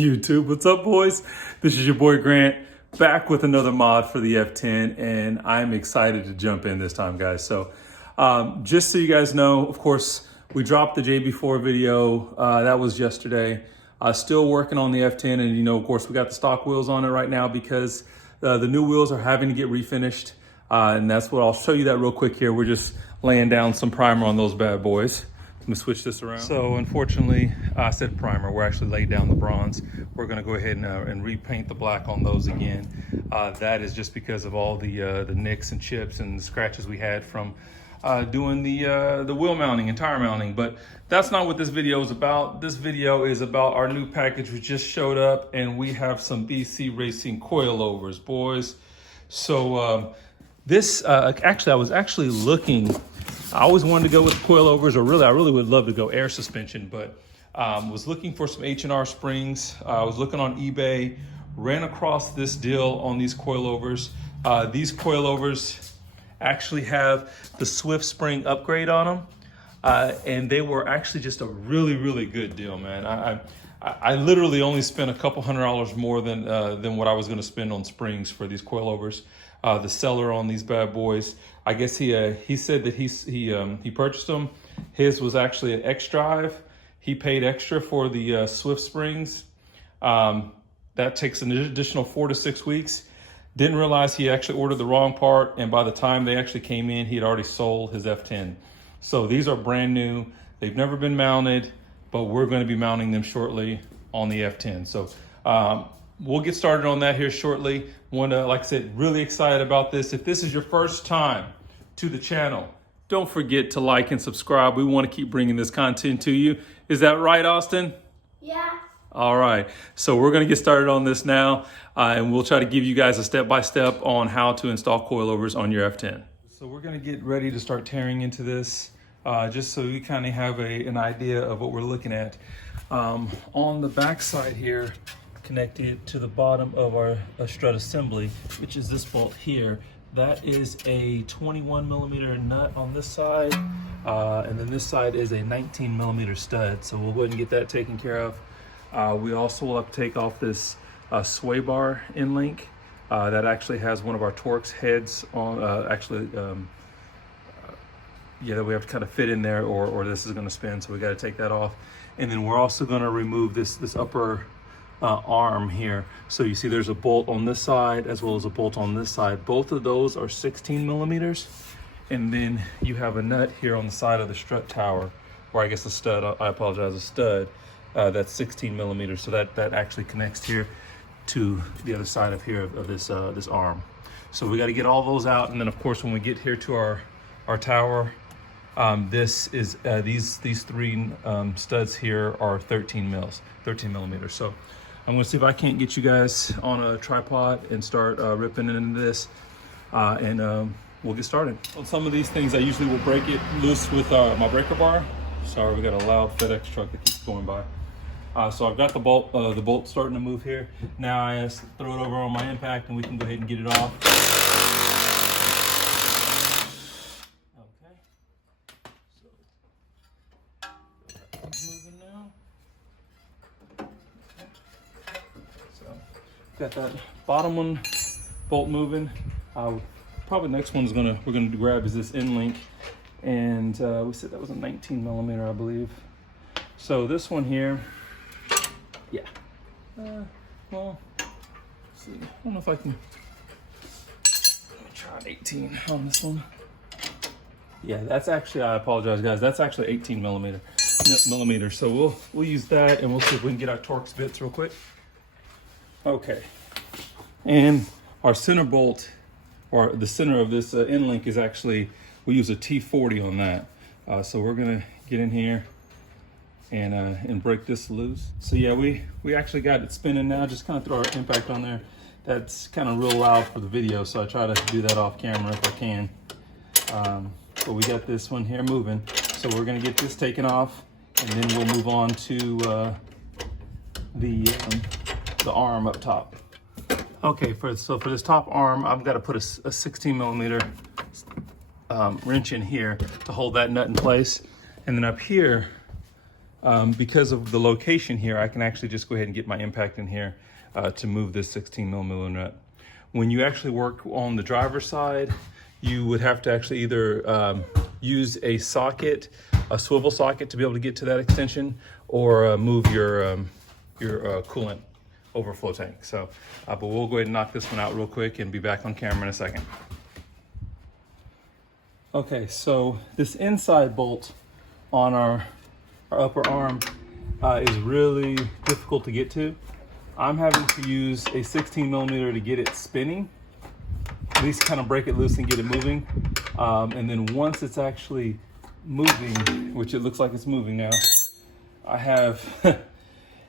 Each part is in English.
YouTube. What's up, boys? This is your boy Grant, back with another mod for the F10, and I'm excited to jump in this time, guys. So just so you guys know, of course, we dropped the JB4 video. That was yesterday. Still working on the F10, and of course, we got the stock wheels on it right now because the new wheels are having to get refinished, and that's what I'll show you that real quick here. We're just laying down some primer on those bad boys. Let me switch this around. So unfortunately, I said primer. We're actually laid down the bronze. We're gonna go ahead and repaint the black on those again. That is just because of all the nicks and chips and the scratches we had from doing the wheel mounting and tire mounting. But that's not what this video is about. This video is about our new package which just showed up, and we have some BC Racing Coilovers, boys. So this, actually, I was actually looking. I always wanted to go with coilovers, or I really would love to go air suspension, but was looking for some H&R springs. I was looking on eBay, ran across this deal on these coilovers. These coilovers actually have the Swift spring upgrade on them, and they were actually just a really good deal, man. I literally only spent a couple $100 more than what I was going to spend on springs for these coilovers. The seller on these bad boys, I guess he said that he purchased them. His was actually an X drive. He paid extra for the Swift springs. That takes an additional 4 to 6 weeks. Didn't realize he actually ordered the wrong part, and by the time they actually came in, he had already sold his F10. So these are brand new. They've never been mounted, but we're going to be mounting them shortly on the F10. So we'll get started on that here shortly. Like I said, really excited about this. If this is your first time to the channel, don't forget to like and subscribe. We want to keep bringing this content to you. Is that right, Austin? Yeah. All right. So we're going to get started on this now, and we'll try to give you guys a step-by-step on how to install coilovers on your F10. So we're going to get ready to start tearing into this, just so you kind of have an idea of what we're looking at. On the back side here, connected to the bottom of our strut assembly, which is this bolt here. That is a 21mm nut on this side, and then this side is a 19mm stud. So we'll go ahead and get that taken care of. We also will have to take off this sway bar end link that actually has one of our Torx heads on. Yeah, that we have to kind of fit in there, or this is going to spin. So we got to take that off, and then we're also going to remove this upper arm here. So you see there's a bolt on this side as well as a bolt on this side. Both of those are 16mm, and then you have a nut here on the side of the strut tower, or I guess a stud, I apologize, a stud that's 16mm. So that actually connects here to the other side of here of this this arm. So we got to get all those out, and then of course when we get here to our tower, this is these three studs here are 13mm. So I'm gonna see if I can't get you guys on a tripod and start ripping into this, and we'll get started. On some of these things, I usually will break it loose with my breaker bar. Sorry, we got a loud FedEx truck that keeps going by. So I've got the bolt starting to move here. Now I just throw it over on my impact, and we can go ahead and get it off. Got that bottom one bolt moving. Probably next one's we're gonna grab is this end link, and we said that was a 19mm, I believe. So this one here, yeah. Well, let's see. I don't know if I can. Let me try an 18 on this one. Yeah, that's actually. I apologize, guys. That's actually 18mm. So we'll use that, and we'll see if we can get our Torx bits real quick. Okay, and our center bolt, or the center of this end link, is actually, we use a T40 on that. So we're gonna get in here and break this loose. So yeah, we actually got it spinning now. Just kind of throw our impact on there. That's kind of real loud for the video, so I try to do that off camera if I can. But we got this one here moving. So we're gonna get this taken off, and then we'll move on to the arm up top. Okay, so for this top arm, I've got to put a 16mm wrench in here to hold that nut in place, and then up here because of the location here, I can actually just go ahead and get my impact in here to move this 16mm nut. When you actually work on the driver's side, you would have to actually either use a socket, a swivel socket, to be able to get to that extension, or move your coolant overflow tank. So, but we'll go ahead and knock this one out real quick and be back on camera in a second. Okay, so this inside bolt on our upper arm is really difficult to get to. I'm having to use a 16mm to get it spinning, at least kind of break it loose and get it moving. And then once it's actually moving, which it looks like it's moving now, I have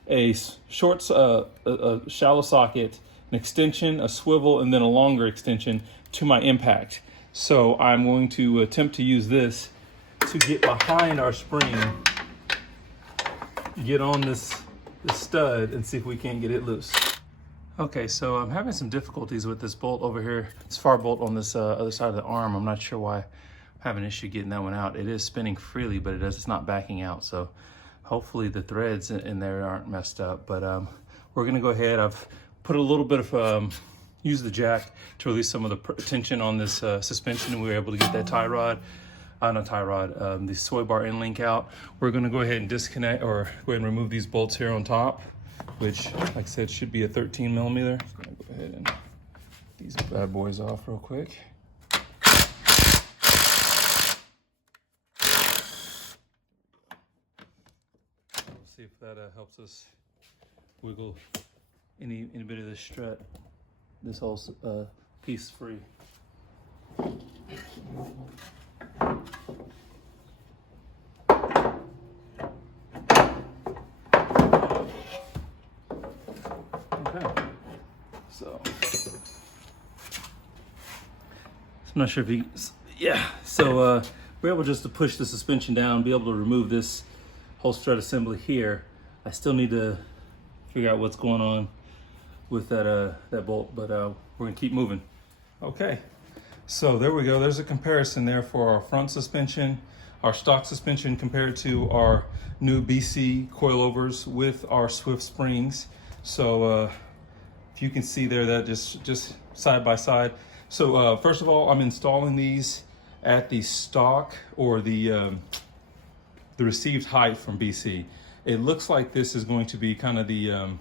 a short, a shallow socket, an extension, a swivel, and then a longer extension to my impact. So I'm going to attempt to use this to get behind our spring, get on this stud, and see if we can't get it loose. Okay, so I'm having some difficulties with this bolt over here. This far bolt on this other side of the arm. I'm not sure why I'm having an issue getting that one out. It is spinning freely, but it's not backing out. So hopefully the threads in there aren't messed up. But we're gonna go ahead. I've put a little bit of, use the jack to release some of the tension on this suspension, and we were able to get that tie rod, the soy bar end link out. We're gonna go ahead and disconnect, or go ahead and remove these bolts here on top, which, like I said, should be a 13mm. Just gonna go ahead and get these bad boys off real quick. We'll see if that helps us wiggle any bit of this strut, this whole piece free. So I'm not sure if you, yeah. So we're able just to push the suspension down, be able to remove this whole strut assembly here. I still need to figure out what's going on with that bolt, but we're gonna keep moving. Okay, so there we go. There's a comparison there for our front suspension, our stock suspension compared to our new BC Coilovers with our Swift springs. So if you can see there, that just side by side. So first of all, I'm installing these at the stock, or the received height from BC. It looks like this is going to be kind of the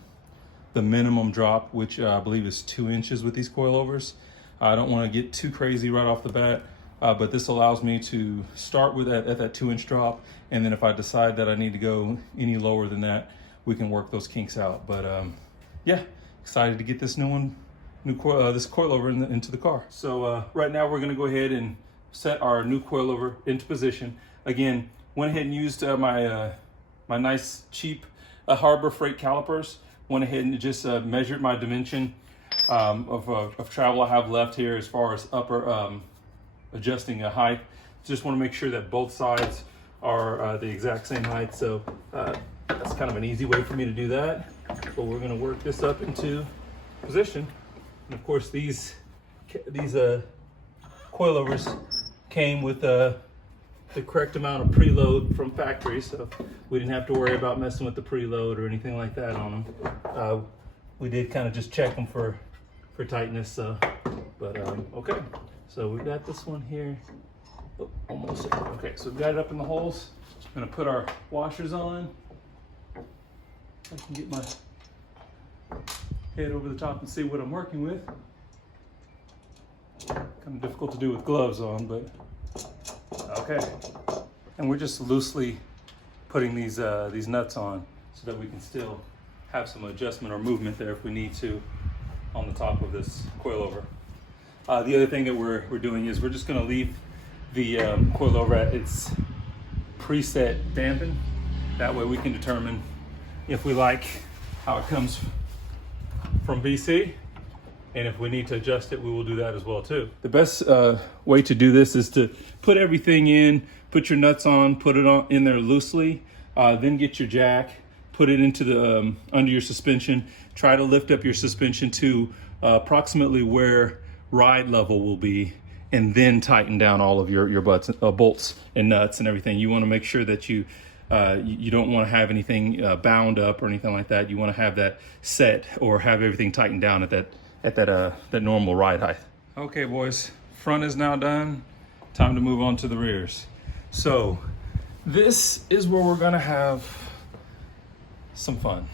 minimum drop, which I believe is 2 inches with these coilovers. I don't want to get too crazy right off the bat, but this allows me to start with at that 2-inch drop, and then if I decide that I need to go any lower than that, we can work those kinks out. But yeah, excited to get this this coilover into the car. So right now we're going to go ahead and set our new coilover into position. Again, went ahead and used my my nice cheap Harbor Freight calipers. Went ahead and just measured my dimension of travel I have left here as far as upper adjusting a height. Just want to make sure that both sides are the exact same height. So that's kind of an easy way for me to do that. But we're going to work this up into position. And of course, these coilovers came with the correct amount of preload from factory, so we didn't have to worry about messing with the preload or anything like that on them. We did kind of just check them for tightness, but okay. So we got this one here, oh, almost. Okay, so we've got it up in the holes. I'm gonna put our washers on. I can get my head over the top and see what I'm working with. Kind of difficult to do with gloves on, but okay. And we're just loosely putting these nuts on so that we can still have some adjustment or movement there if we need to on the top of this coilover. The other thing that we're doing is we're just going to leave the coilover at its preset damping. That way we can determine if we like how it comes from BC, and if we need to adjust it, we will do that as well too. The best way to do this is to put everything in, put your nuts on, put it on in there loosely, then get your jack, put it into the under your suspension. Try to lift up your suspension to approximately where ride level will be, and then tighten down all of your bolts and nuts and everything. You want to make sure that you you don't want to have anything bound up or anything like that. You want to have that set or have everything tightened down at that normal ride height. Okay, boys, front is now done. Time to move on to the rears. So this is where we're gonna have some fun.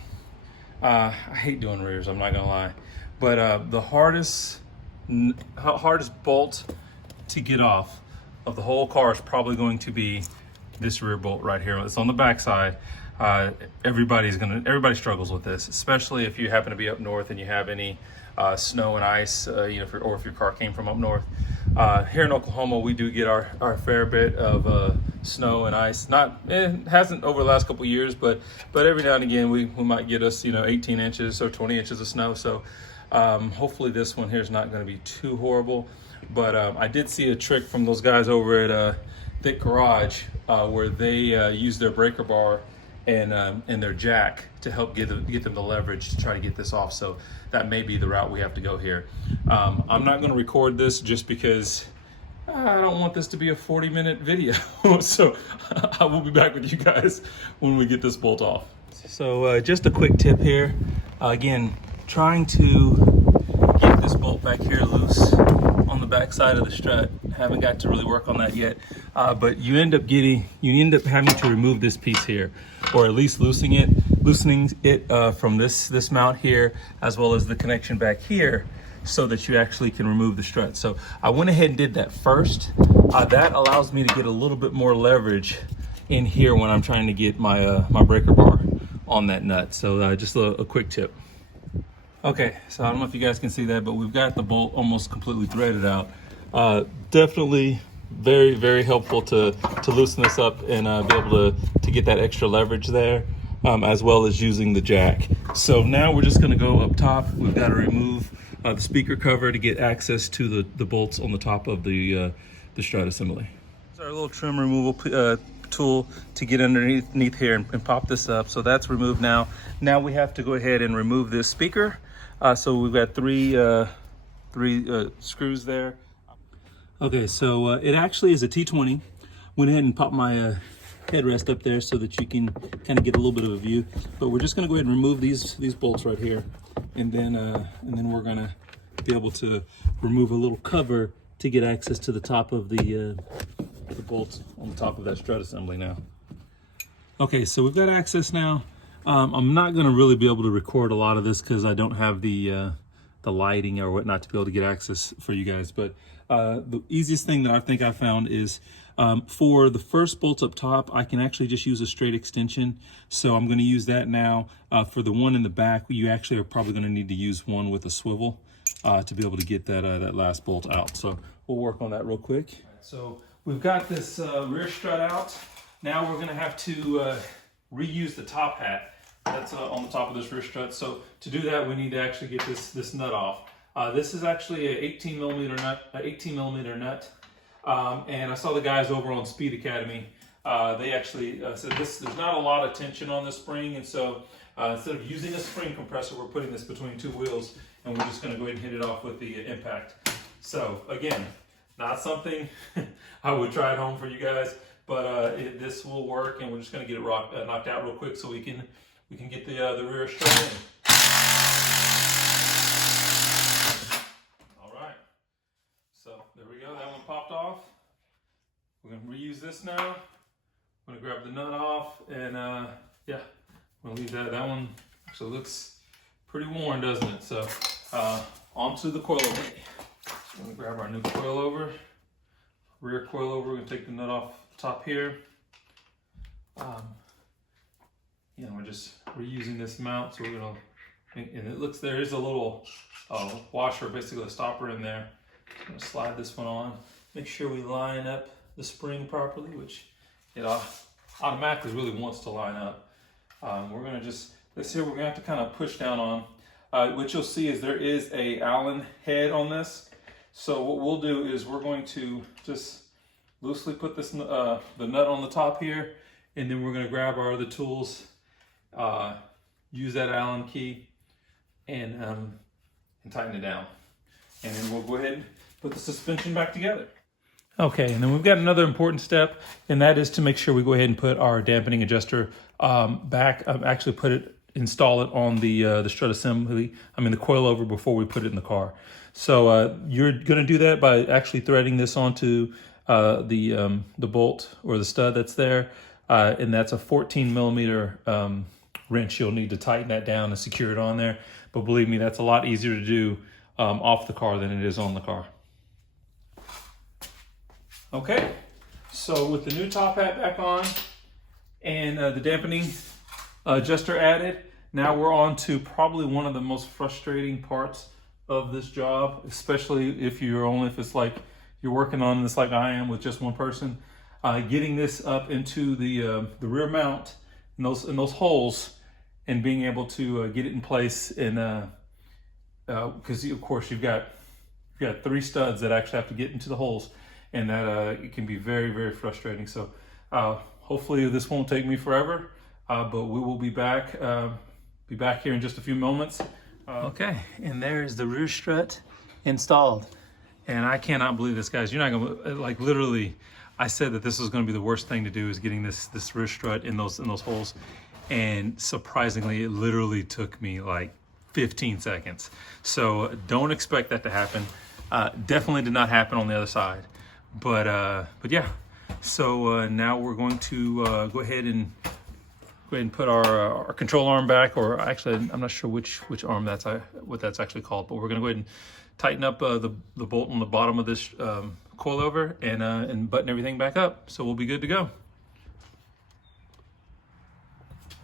I hate doing rears, I'm not gonna lie, but the hardest bolt to get off of the whole car is probably going to be this rear bolt right here. It's on the back side. Everybody struggles with this, especially if you happen to be up north and you have any snow and ice, or if your car came from up north. Here in Oklahoma, we do get our fair bit of snow and ice. It hasn't over the last couple of years, but every now and again we might get us 18 inches or 20 inches of snow. So hopefully this one here is not going to be too horrible. But I did see a trick from those guys over at Thick Garage where they use their breaker bar and their jack to help get them the leverage to try to get this off. So that may be the route we have to go here. I'm not going to record this just because I don't want this to be a 40-minute video. So I will be back with you guys when we get this bolt off. So just a quick tip here. Again, trying to get this bolt back here loose on the back side of the strut. Haven't got to really work on that yet, but you end up having to remove this piece here, or at least loosening it from this mount here, as well as the connection back here, so that you actually can remove the strut. So I went ahead and did that first. That allows me to get a little bit more leverage in here when I'm trying to get my my breaker bar on that nut. So just a quick tip. Okay, so I don't know if you guys can see that, but we've got the bolt almost completely threaded out. Definitely very, very helpful to loosen this up and be able to get that extra leverage there, as well as using the jack. So now we're just going to go up top. We've got to remove the speaker cover to get access to the bolts on the top of the strut assembly. It's our little trim removal tool to get underneath here and pop this up. So that's removed now. Now we have to go ahead and remove this speaker. So we've got three screws there. Okay, so it actually is a T20. Went ahead and popped my headrest up there so that you can kind of get a little bit of a view. But we're just going to go ahead and remove these bolts right here, and then we're going to be able to remove a little cover to get access to the top of the bolts on the top of that strut assembly now. Okay, so we've got access now. I'm not going to really be able to record a lot of this because I don't have the lighting or whatnot to be able to get access for you guys. But the easiest thing that I think I found is for the first bolt up top, I can actually just use a straight extension. So I'm going to use that now. For the one in the back, you actually are probably going to need to use one with a swivel to be able to get that last bolt out. So we'll work on that real quick. So we've got this rear strut out. Now we're going to have to reuse the top hat that's on the top of this rear strut. So to do that, we need to actually get this nut off. This is actually an 18 millimeter nut. And I saw the guys over on Speed Academy. They actually said there's not a lot of tension on this spring, and so instead of using a spring compressor, we're putting this between two wheels, and we're just going to go ahead and hit it off with the impact. So again, not something I would try at home for you guys, but this will work, and we're just going to get it knocked out real quick so we can get the rear strut in. All right, so there we go. That one popped off. We're going to reuse this now. I'm going to grab the nut off, and yeah, I'm going to leave that. That one actually looks pretty worn, doesn't it? So onto the coilover. So we're going to grab our new coilover, rear coilover. We're going to take the nut off the top here. We're just reusing this mount, so we're going to, and it looks, there is a little washer, basically a stopper in there. I'm going to slide this one on, make sure we line up the spring properly, which it automatically really wants to line up. We're going to just, this here we're going to have to kind of push down on. What you'll see is there is a Allen head on this. So what we'll do is we're going to just loosely put this the nut on the top here, and then we're going to grab our other tools, use that Allen key, and tighten it down. And then we'll go ahead and put the suspension back together. Okay, and then we've got another important step, and that is to make sure we go ahead and put our dampening adjuster back. Install it on the strut assembly. The coilover before we put it in the car. So you're going to do that by actually threading this onto the bolt or the stud that's there, and that's a 14 millimeter wrench. You'll need to tighten that down and secure it on there. But believe me, that's a lot easier to do off the car than it is on the car. Okay, so with the new top hat back on and the dampening adjuster added, now we're on to probably one of the most frustrating parts of this job, especially if it's like you're working on this like I am with just one person. Getting this up into the rear mount in those holes and being able to get it in place, and because of course you've got 3 studs that actually have to get into the holes. And that it can be very, very frustrating. So hopefully this won't take me forever, but we will be back here in just a few moments. Okay, and there's the rear strut installed. And I cannot believe this, guys. You're not gonna, like, literally, I said that this was gonna be the worst thing to do, is getting this rear strut in those holes. And surprisingly, it literally took me like 15 seconds. So don't expect that to happen. Definitely did not happen on the other side. But yeah, so now we're going to go ahead and put our control arm back, or actually I'm not sure which arm what that's actually called, but we're going to go ahead and tighten up the bolt on the bottom of this coilover and button everything back up, so we'll be good to go.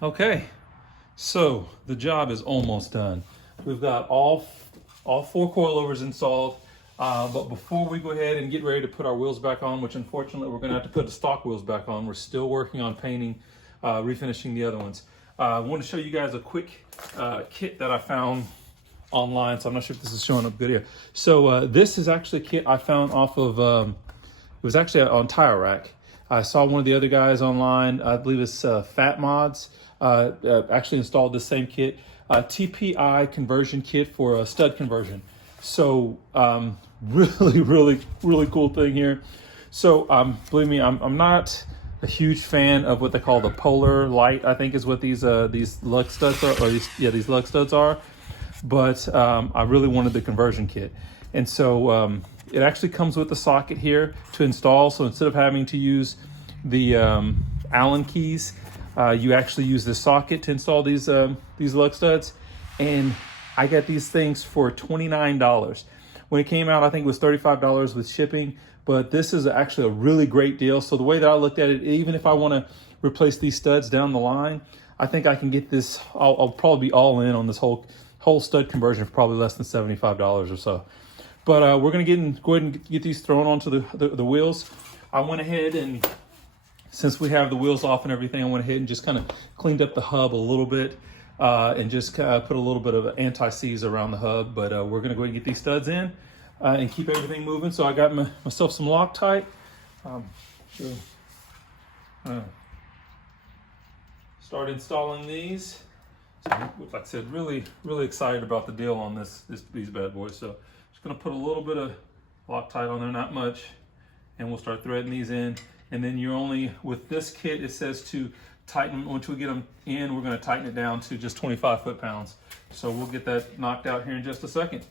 Okay, so the job is almost done. We've got all 4 coilovers installed. But before we go ahead and get ready to put our wheels back on, which unfortunately we're going to have to put the stock wheels back on, we're still working on painting, refinishing the other ones. I want to show you guys a quick kit that I found online, so I'm not sure if this is showing up good here. So this is actually a kit I found off of, it was actually on Tire Rack. I saw one of the other guys online, I believe it's Fat Mods, actually installed the same kit, TPI conversion kit for a stud conversion. So really cool thing here. So believe me, I'm not a huge fan of what they call the polar light, I think is what these lug studs are, or these lug studs are. But I really wanted the conversion kit, and so it actually comes with the socket here to install. So instead of having to use the Allen keys, you actually use the socket to install these lug studs. And I got these things for $29. When it came out, I think it was $35 with shipping, but this is actually a really great deal. So the way that I looked at it, even if I want to replace these studs down the line, I think I can get this, I'll probably be all in on this whole stud conversion for probably less than $75 or so. But we're going to go ahead and get these thrown onto the wheels. I went ahead and, since we have the wheels off and everything, I went ahead and just kind of cleaned up the hub a little bit. And just put a little bit of anti-seize around the hub, but we're going to go ahead and get these studs in and keep everything moving. So I got myself some Loctite. Start installing these. So, like I said, really excited about the deal on these bad boys. So just going to put a little bit of Loctite on there, not much, and we'll start threading these in. And then with this kit, it says to tighten, once we get them in, we're going to tighten it down to just 25 foot-pounds. So we'll get that knocked out here in just a second.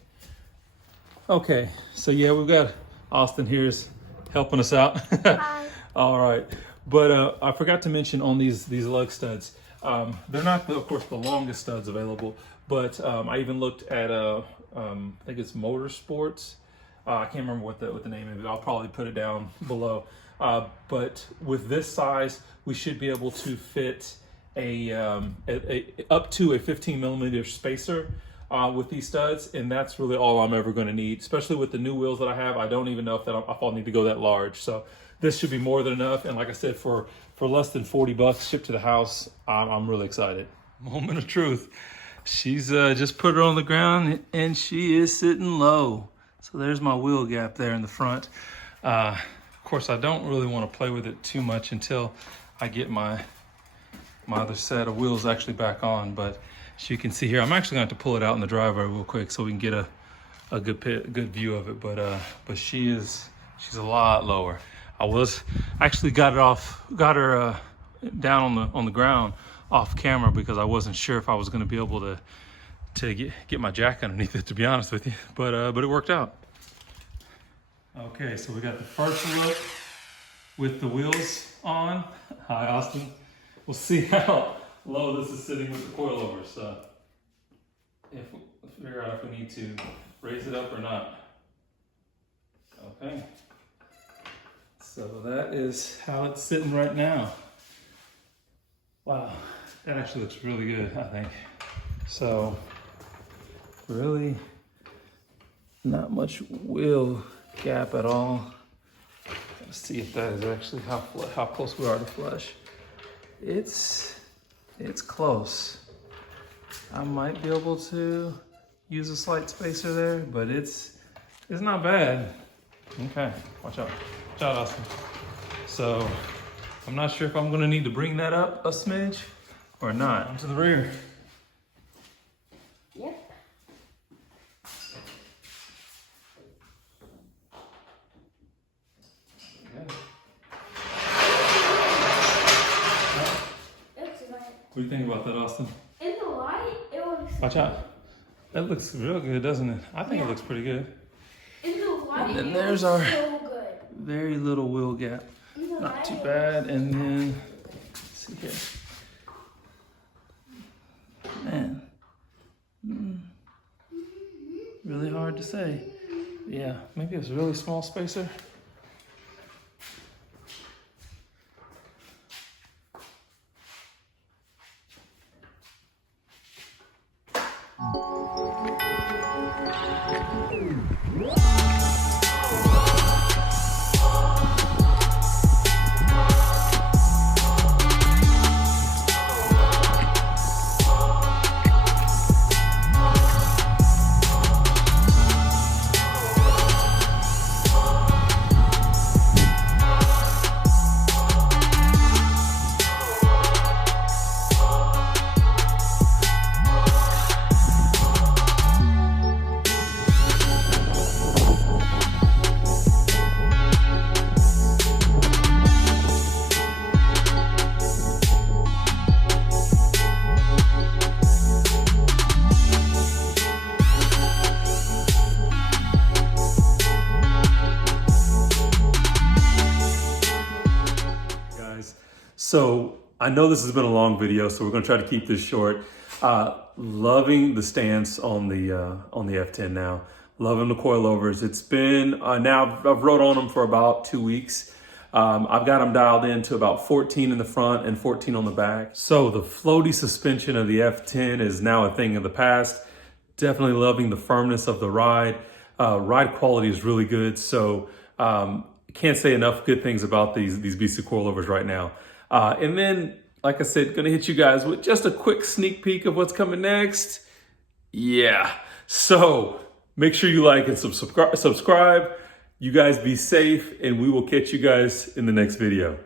Okay, so yeah, we've got Austin here's helping us out. Hi. All right, but I forgot to mention on these lug studs, they're not, of course, the longest studs available, but I even looked at, I think it's Motorsports. I can't remember what the name of it. I'll probably put it down below. But with this size, we should be able to fit up to a 15 millimeter spacer with these studs, and that's really all I'm ever going to need. Especially with the new wheels that I have, I don't even know if I'll need to go that large. So this should be more than enough. And like I said, for less than 40 bucks shipped to the house, I'm really excited. Moment of truth. She's just put her on the ground, and she is sitting low. So there's my wheel gap there in the front. Of course, I don't really want to play with it too much until I get my other set of wheels actually back on. But as you can see here, I'm actually going to have to pull it out in the driveway real quick so we can get a good view of it. But she is She's a lot lower. I actually got her down on the ground off camera because I wasn't sure if I was going to be able to get my jack underneath it, to be honest with you, but it worked out. Okay, so we got the first look with the wheels on. Hi, Austin. We'll see how low this is sitting with the coilovers. So we'll figure out if we need to raise it up or not. Okay. So that is how it's sitting right now. Wow, that actually looks really good, I think. So really not much wheel gap at all. Let's see if that is actually how close we are to flush. It's close. I might be able to use a slight spacer there, but it's not bad. Okay, watch out. Watch out, Austin. So I'm not sure if I'm gonna need to bring that up a smidge or not. Onto the rear. Yep. What do you think about that, Austin? In the light, it looks... Watch out. That looks real good, doesn't it? I think it looks pretty good. In the light, And then there's our so good. very little wheel gap. Not too bad. And then, let's see here. Man. Really hard to say. Yeah, maybe it's a really small spacer. So I know this has been a long video, so we're going to try to keep this short. Loving the stance on the F10 now. Loving the coilovers. It's been now I've rode on them for about 2 weeks. I've got them dialed in to about 14 in the front and 14 on the back. So the floaty suspension of the F10 is now a thing of the past. Definitely loving the firmness of the ride. Ride quality is really good. So can't say enough good things about these BC Coilovers right now. And then, like I said, gonna hit you guys with just a quick sneak peek of what's coming next. Yeah, so make sure you like and subscribe. You guys be safe, and we will catch you guys in the next video.